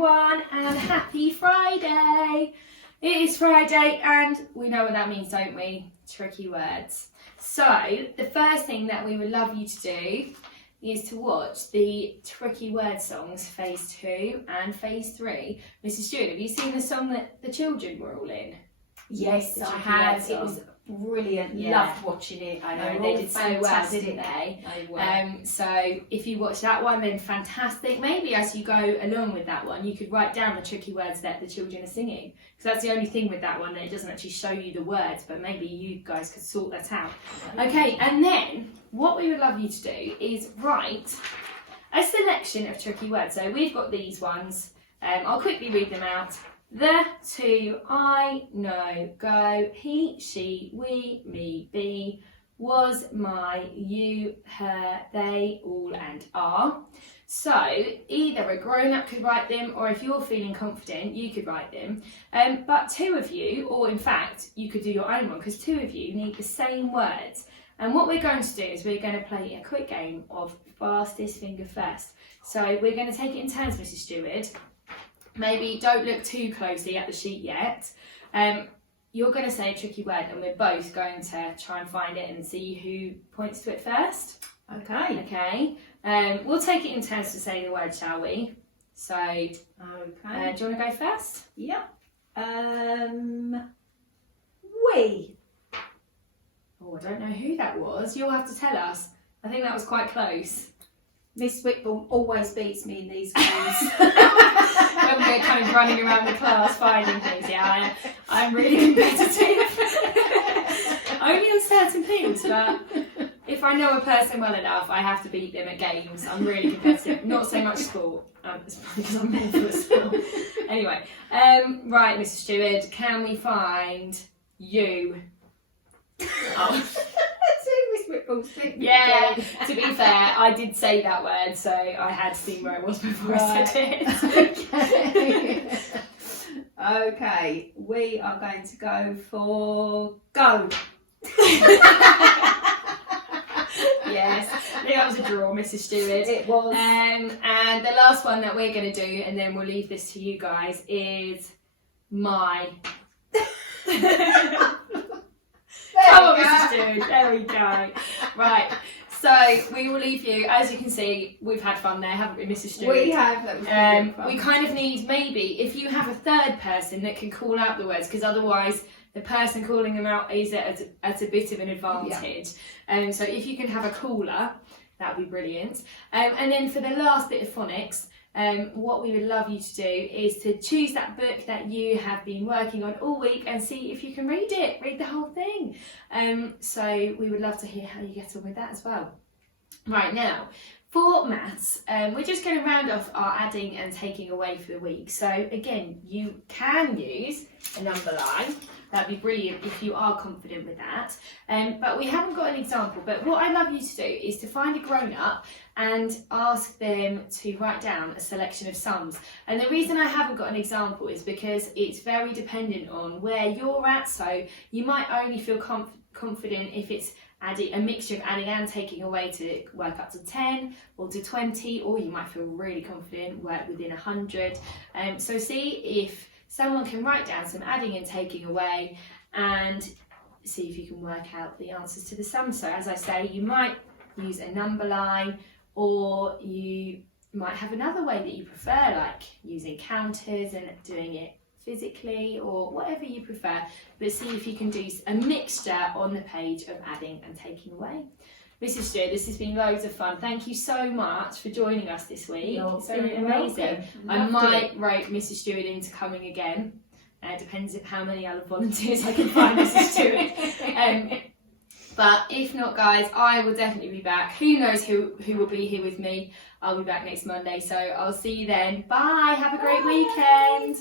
everyone, and happy Friday. It is Friday and we know what that means, don't we? Tricky words. So the first thing that we would love you to do is to watch the Tricky Word songs phase 2 and phase 3. Mrs. Stewart, have you seen the song that the children were all in? Yes, I have. It was brilliant. Yeah. Loved watching it. I know, they did so well, didn't they? They were. So if you watch that one, then fantastic. Maybe as you go along with that one, you could write down the tricky words that the children are singing. Because that's the only thing with that one, that it doesn't actually show you the words, but maybe you guys could sort that out. Okay, and then what we would love you to do is write a selection of tricky words. So we've got these ones. I'll quickly read them out. The, to, I, know, go, he, she, we, me, be, was, my, you, her, they, all and are. So either a grown-up could write them, or if you're feeling confident, you could write them. But two of you, or in fact, you could do your own one, because two of you need the same words. And what we're going to do is we're going to play a quick game of fastest finger first. So we're going to take it in turns, Mrs. Stewart. Maybe don't look too closely at the sheet yet. You're going to say a tricky word and we're both going to try and find it and see who points to it first. Okay. Okay. We'll take it in turns to say the word, shall we? So, Okay. do you want to go first? Yep. We. Oh, I don't know who that was. You'll have to tell us. I think that was quite close. Miss Whitbourne always beats me in these games. When we're kind of running around the class finding things, yeah, I'm really competitive. Only on certain things, but if I know a person well enough, I have to beat them at games. I'm really competitive. Not so much sport. It's probably because I'm more for the sport. Anyway, right, Mrs. Stewart, can we find you? Oh. Yeah, to be fair, I did say that word, so I had to see where I was before I said it. Okay, we are going to go for go. Yes, I think that was a draw, Mrs. Stewart. It was. And the last one that we're going to do, and then we'll leave this to you guys, is my. Come on, Mrs. Stewart. There we go. Right. So we will leave you. As you can see, we've had fun there, haven't we, Mrs. Stewart? We have. That was really fun. We kind of need, maybe if you have a third person that can call out the words, because otherwise the person calling them out is at a bit of an advantage. So if you can have a caller, that would be brilliant. And then for the last bit of phonics, what we would love you to do is to choose that book that you have been working on all week and see if you can read the whole thing. So we would love to hear how you get on with that as well. Right, now for maths, we're just going to round off our adding and taking away for the week. So again, you can use a number line. That'd be brilliant if you are confident with that. But we haven't got an example. But what I'd love you to do is to find a grown-up and ask them to write down a selection of sums. And the reason I haven't got an example is because it's very dependent on where you're at. So you might only feel confident if it's a mixture of adding and taking away to work up to 10 or to 20, or you might feel really confident, work within 100. So see if someone can write down some adding and taking away and see if you can work out the answers to the sums. So as I say, you might use a number line, or you might have another way that you prefer, like using counters and doing it physically, or whatever you prefer. But see if you can do a mixture on the page of adding and taking away. Mrs. Stewart, this has been loads of fun. Thank you so much for joining us this week. It's been amazing. I might rope Mrs. Stewart into coming again. It depends on how many other volunteers I can find, Mrs. Stewart. But if not, guys, I will definitely be back. Who knows who will be here with me? I'll be back next Monday, so I'll see you then. Bye. Have a great weekend.